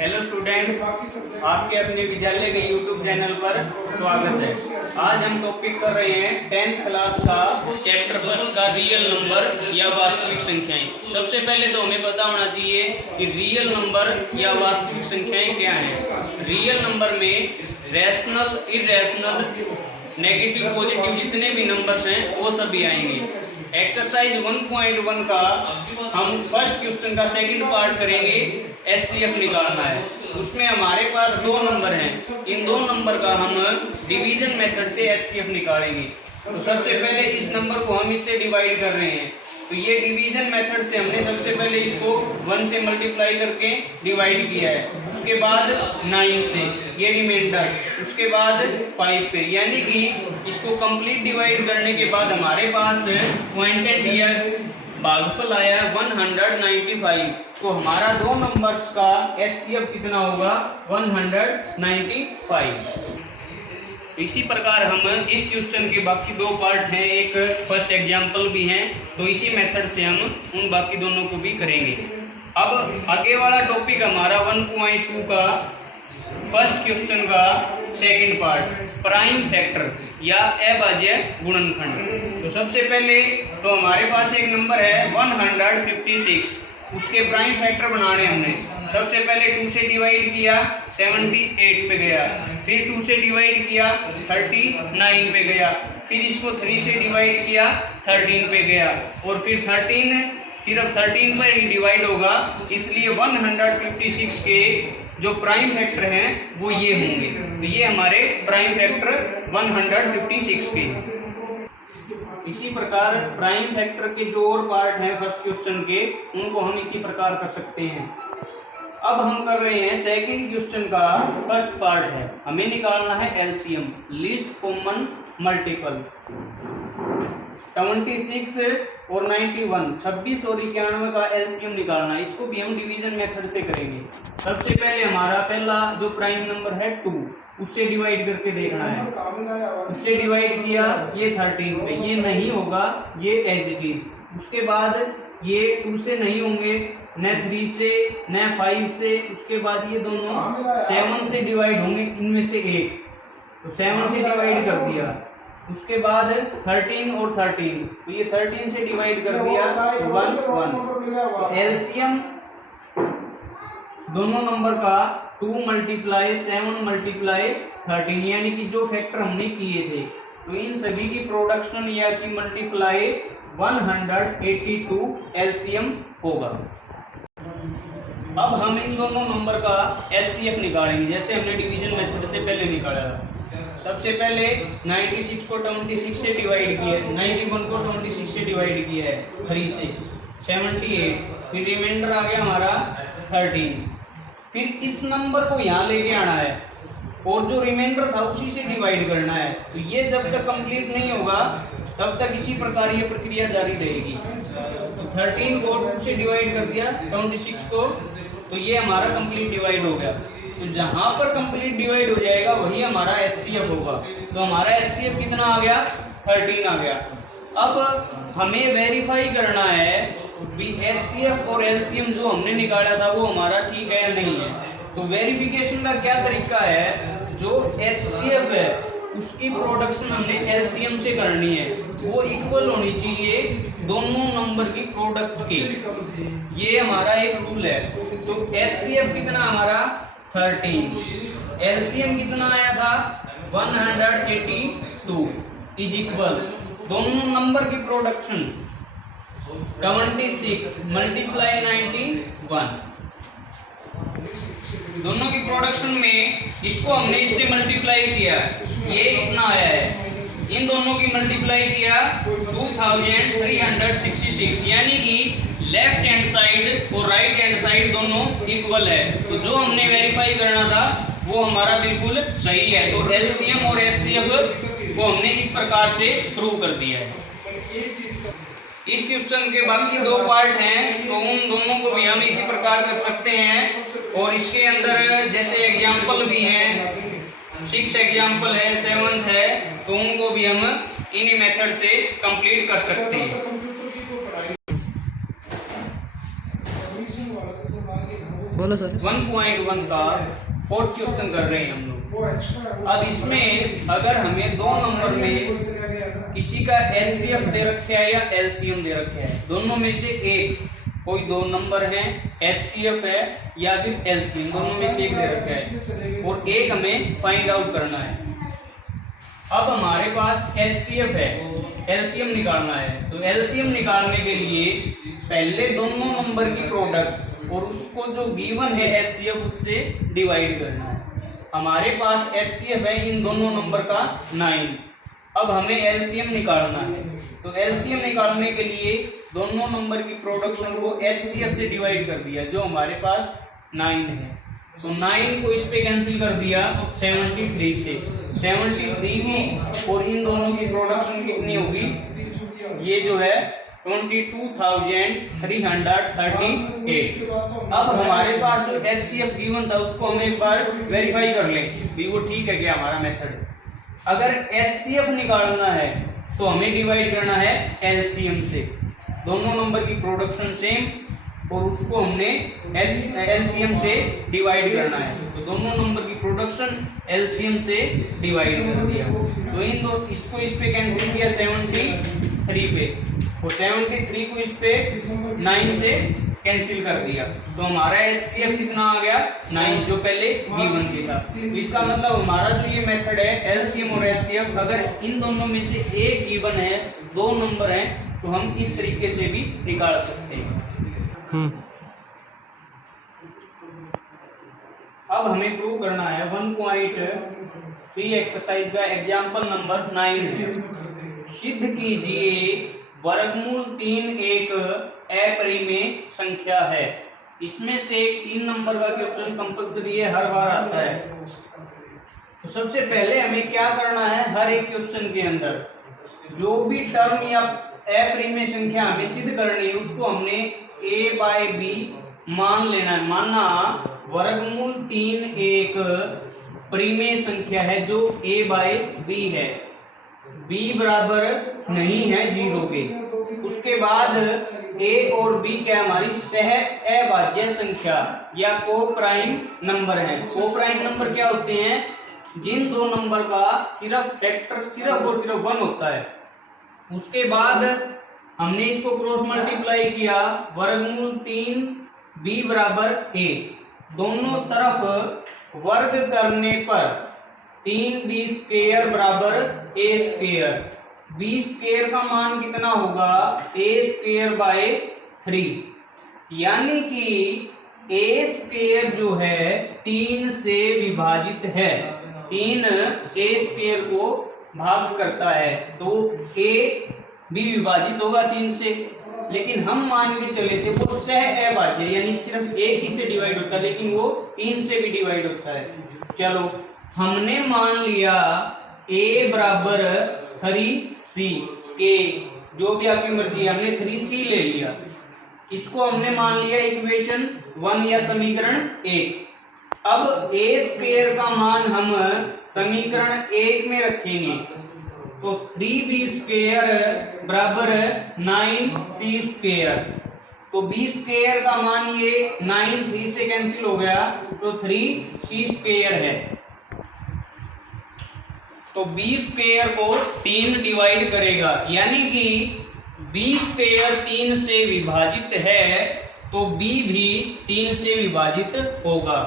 Hello student, आपके अपने विद्यालय के यूट्यूब चैनल पर स्वागत है। आज हम टॉपिक कर रहे हैं 10th क्लास का चैप्टर फर्स्ट का रियल नंबर या वास्तविक संख्याएं। सबसे पहले तो हमें पता होना चाहिए कि रियल नंबर या वास्तविक संख्याएं क्या हैं। रियल नंबर में रैशनल, इरैशनल, नेगेटिव, पॉजिटिव जितने भी नंबर्स हैं वो सभी आएंगे। एक्सरसाइज 1.1 का हम फर्स्ट क्वेश्चन का सेकंड पार्ट करेंगे। एचसीएफ निकालना है। उसमें हमारे पास दो नंबर हैं। इन दो नंबर का हम डिवीजन मेथड से एचसीएफ निकालेंगे। तो सबसे पहले इस नंबर को हम इससे डिवाइड कर रहे हैं। तो ये डिवीजन मेथड से हमने सबसे पहले इसको 1 से मल्टीप्लाई करके डिवाइड किया है। उसके बाद 9 से ये रिमाइंडर, उसके बाद 5 पे, यानी कि इसको कंप्लीट डिवाइड करने के बाद हमारे पास क्वांटिटी या भागफल आया 195। तो हमारा दो नंबर्स का एचसीएफ कितना होगा? 195। इसी प्रकार हम इस क्वेश्चन के बाकी दो पार्ट हैं, एक फर्स्ट एग्जाम्पल भी हैं, तो इसी मेथड से हम उन बाकी दोनों को भी करेंगे। अब आगे वाला टॉपिक हमारा 1.2 का फर्स्ट क्वेश्चन का सेकंड पार्ट, प्राइम फैक्टर या अभाज्य गुणनखंड। तो सबसे पहले तो हमारे पास एक नंबर है 156, उसके प्राइम फैक्टर बनाने हमने सबसे पहले 2 से डिवाइड किया 78 पे गया, फिर 2 से डिवाइड किया 39 पे गया, फिर इसको 3 से डिवाइड किया 13 पे गया, और फिर 13 सिर्फ 13 पर ही डिवाइड होगा, इसलिए 156 के जो प्राइम फैक्टर हैं वो ये होंगे। तो ये हमारे प्राइम फैक्टर 156 के। इसी प्रकार प्राइम फैक्टर के जो और पार्ट हैं फर्स्ट क्वेश्चन के, उनको हम इसी प्रकार कर सकते हैं। अब हम कर रहे हैं सेकंड क्वेश्चन का फर्स्ट पार्ट है, हमें निकालना है एलसीएम, लीस्ट कॉमन मल्टीपल। 26 और 91, 26 और 91 का एलसीएम निकालना, इसको भी हम डिवीजन मेथड से करेंगे। सबसे पहले हमारा पहला जो प्राइम नंबर है 2, उससे डिवाइड करके देखना है। उससे डिवाइड किया ये 13 पे, ये नहीं होगा, ये एज इट इज। उसके बाद ये 2 से नहीं होंगे, न 3 से, न 5 से। उसके बाद ये दोनों 7 से डिवाइड होंगे, इनमें से एक, तो 7 से डिवाइड कर दिया। उसके बाद 13 और 13, तो ये 13 से डिवाइड कर दिया 1 1। एलसीएम दोनों नंबर का 2 मल्टीप्लाई 7 मल्टीप्लाई 13, यानी कि जो फैक्टर हमने किए थे, तो इन सभी की प्रोडक्शन या की मल्टीप्लाई 182 एलसीएम होगा। अब हम इन दोनों नंबर का एचसीएफ निकालेंगे, जैसे हमने डिवीजन मेथड से पहले निकाला था। सबसे पहले 96 को 26 से डिवाइड किया, 91 को 26 से डिवाइड किया है 3 से, 78, फिर रिमाइंडर आ गया हमारा 13। फिर इस नंबर को यहाँ लेके आना है और जो रिमाइंडर था उसी से डिवाइड करना है। तो ये जब तक कंप्लीट नहीं होगा तब तक इसी प्रकार ये प्रक्रिया जारी रहेगी। तो 13 को 2 से डिवाइड कर दिया 26 को, तो ये हमारा कंप्लीट डिवाइड हो गया। तो जहां पर कंप्लीट डिवाइड हो जाएगा वही हमारा एचसीएफ होगा। तो हमारा एचसीएफ कितना आ गया? 13 आ गया। अब हमें वेरीफाई करना है कि एचसीएफ और एलसीएम जो हमने निकाला था वो हमारा ठीक है या नहीं है। तो वेरिफिकेशन का क्या तरीका है? जो एचसीएफ है उसकी प्रोडक्शन हमने एलसीएम से करनी है, वो इक्वल होनी चाहिए दोनों नंबर की प्रोडक्ट की। ये हमारा एक रूल है। तो एचसीएफ कितना हमारा 13, एलसीएम कितना आया था 182 इज इक्वल दोनों नंबर की प्रोडक्शन 26 मल्टीप्लाई 91। दोनों की प्रोडक्शन में इसको हमने इससे मल्टीप्लाई किया, ये इतना आया है। इन दोनों की मल्टीप्लाई किया 2366, यानी कि लेफ्ट हैंड साइड और राइट हैंड साइड दोनों इक्वल है। तो जो हमने वेरीफाई करना था वो हमारा बिल्कुल सही है। तो एलसीएम और एचसीएफ को हमने इस प्रकार से प्रूव कर दिया है। इस क्वेश्चन के बाकी दो पार्ट हैं, तो उन दोनों को भी हम इसी प्रकार कर सकते हैं। और इसके अंदर जैसे एग्जाम्पल भी हैं, 6th एग्जाम्पल है, 7th है, तो उनको भी हम इन्हीं मेथड से कंप्लीट कर सकते हैं। बोलो सर। 1.1 का फोर्थ क्वेश्चन कर रहे हैं हम लोग। अब इसमें अगर हमें दो नंबर में किसी का एलसीएफ दे रखे है या एलसीएम दे रखे है, दोनों में से एक कोई दो नंबर है, एचसीएफ है या फिर एलसीएम, दोनों में से एक दे रखा है और एक हमें फाइंड आउट करना है। अब हमारे पास एचसीएफ है, एलसीएम निकालना है। तो एलसीएम निकालने के लिए पहले दोनों नंबर की प्रोडक्ट और उसको जो गिवन है एचसीएफ उससे डिवाइड करना है। हमारे पास एचसीएफ है इन दोनों नंबर का 9। अब हमें एलसीएम निकालना है। तो एलसीएम निकालने के लिए दोनों नंबर की प्रोडक्शन को एचसीएफ से डिवाइड कर दिया, जो हमारे पास 9 है। तो 9 को इस पे कैंसिल कर दिया 73 से। 73 की और इन दोनों की प्रोडक्शन कितनी होगी, ये जो है 22,338। अब हमारे पास जो एचसीएफ गिवन था उसको हम एक बार वेरीफाई कर लें भी वो ठीक है क्या हमारा मेथड। अगर एचसीएफ निकालना है तो हमें डिवाइड करना है एलसीएम से। दोनों नंबर की प्रोडक्शन सेम और उसको हमने एलसीएम से डिवाइड करना है। तो दोनों नंबर की प्रोडक्शन एलसीएम से डिवाइड कर दिया। तो इन दो इसको इस पे कैंसिल किया 73 पे और 73 को इस पे 9 से कैंसिल कर दिया। तो हमारा एचसीएफ कितना आ गया 9, जो पहले गिवन भी था। तो इसका मतलब हमारा जो ये मेथड है एलसीएम और एचसीएफ, अगर इन दोनों में से एक गिवन है, दो नंबर हैं, तो हम इस तरीके से भी निकाल सकते हैं। अब हमें प्रूव करना है 1.3 एक्सरसाइज का एग्जाम्पल नंबर 9 है। सिद्ध कीजिए वर्गमूल 3 एक अपरिमेय संख्या है। इसमें से 3 नंबर का क्वेश्चन कंपल्सरी है, हर बार आता है। तो सबसे पहले हमें क्या करना है, हर एक क्वेश्चन के अंदर जो भी टर्म या अपरिमेय संख्या हमें सिद्ध करनी है उसको हमने a बाय बी मान लेना है। माना वर्गमूल 3 एक परिमेय संख्या है जो a बाय बी है, b बराबर नहीं है 0 के। उसके बाद a और b क्या हमारी सह अभाज्य संख्या या को प्राइम नंबर है। को प्राइम नंबर क्या होते हैं, जिन दो नंबर का सिर्फ फैक्टर सिर्फ और सिर्फ 1 होता है। उसके बाद हमने इसको क्रॉस मल्टीप्लाई किया, वर्गमूल 3 b बराबर a, दोनों तरफ वर्ग करने पर 3b स्क्वायर बराबर a स्क्वायर। b स्क्वायर का मान कितना होगा, a स्क्वायर बाय 3, यानी कि a स्क्वायर जो है 3 से विभाजित है। 3 a स्क्वायर को भाग करता है तो a भी विभाजित होगा 3 से। लेकिन हम मान के चले थे वो सह अभाज्य यानी सिर्फ एक ही से डिवाइड होता है, लेकिन वो 3 से भी डिवाइड होता है। चलो हमने मान लिया a बराबर 3c के, जो भी आपकी मर्जी है, हमने 3c ले लिया। इसको हमने मान लिया इक्वेशन 1 या समीकरण 1। अब a स्क्वायर का मान हम समीकरण 1 में रखेंगे तो 3b स्क्वायर बराबर 9c स्क्वायर। तो b स्क्वायर का मान ये 9 3 से कैंसिल हो गया तो 3c स्क्वायर है। तो b स्क्वायर को 3 डिवाइड करेगा, यानी कि b स्क्वायर 3 से विभाजित है तो b भी 3 से विभाजित होगा।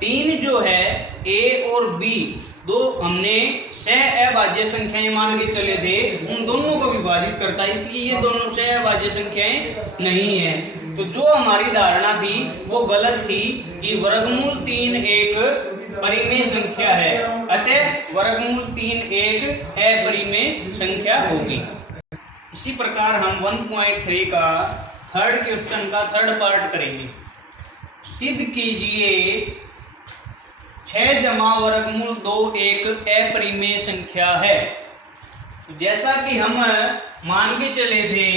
3 जो है a और b दो हमने सह अभाज्य संख्याएं मान के चले थे, उन दोनों को विभाजित करता है, इसलिए ये दोनों सह अभाज्य संख्याएं नहीं है। तो जो हमारी धारणा थी वो गलत थी कि वर्गमूल 3 एक परिमेय संख्या है, अतः वर्गमूल 3 एक अपरिमेय संख्या होगी। इसी प्रकार हम 1.3 का थर्ड क्वेश्चन का थर्ड पार्ट करेंगे। सिद्ध कीजिए 6 जमा वर्गमूल 2 एक अपरिमेय संख्या है। जैसा कि हम मान के चले थे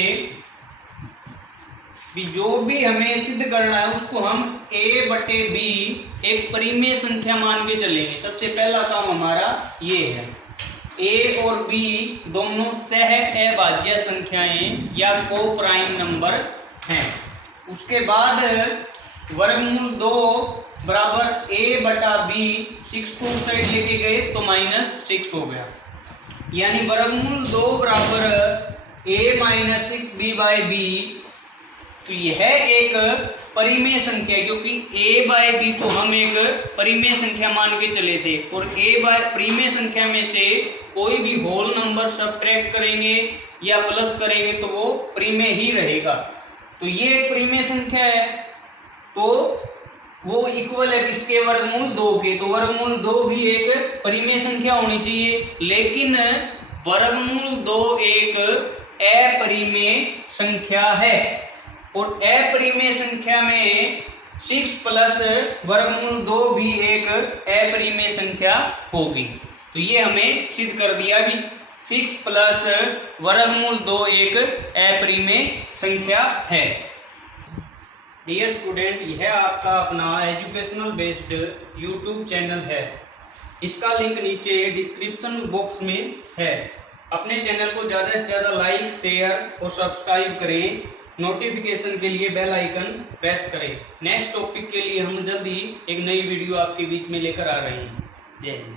कि जो भी हमें सिद्ध करना है उसको हम a बटे b एक परिमेय संख्या मान के चलेंगे। सबसे पहला काम हमारा ये है, a और b दोनों सह अभाज्य संख्याएं या को प्राइम नंबर हैं। उसके बाद वर्गमूल 2 बराबर a बटा b, 6 को उस साइड लेके गए तो -6 हो गया, यानी वर्गमूल 2 बराबर a minus 6b by b। तो यह एक परिमेय संख्या, क्योंकि a बाय b तो हम एक परिमेय संख्या मान के चले थे, और a बाय परिमेय संख्या में से कोई भी होल नंबर सब्ट्रैक्ट करेंगे या प्लस करेंगे तो वो परिमेय ही रहेगा। तो ये एक परिमेय संख्या है, तो वो इक्वल है किसके, वर्गमूल 2 के। तो वर्गमूल 2 भी एक परिमेय संख्या होनी चाहिए, लेकिन वर्गमूल 2 एक अपरिमेय संख्या है, और अपरिमेय संख्या में 6 प्लस वर्गमूल 2 भी एक अपरिमेय संख्या होगी। तो ये हमें सिद्ध कर दिया कि 6 प्लस वर्गमूल 2 एक अपरिमेय संख्या है। डियर स्टूडेंट, यह आपका अपना एजुकेशनल बेस्ड यूट्यूब चैनल है, इसका लिंक नीचे डिस्क्रिप्शन बॉक्स में है। अपने चैनल को ज़्यादा से ज़्यादा लाइक, शेयर और सब्सक्राइब करें। नोटिफिकेशन के लिए बेल आइकन प्रेस करें। नेक्स्ट टॉपिक के लिए हम जल्दी एक नई वीडियो आपके बीच में लेकर आ रहे हैं। जय हिंद।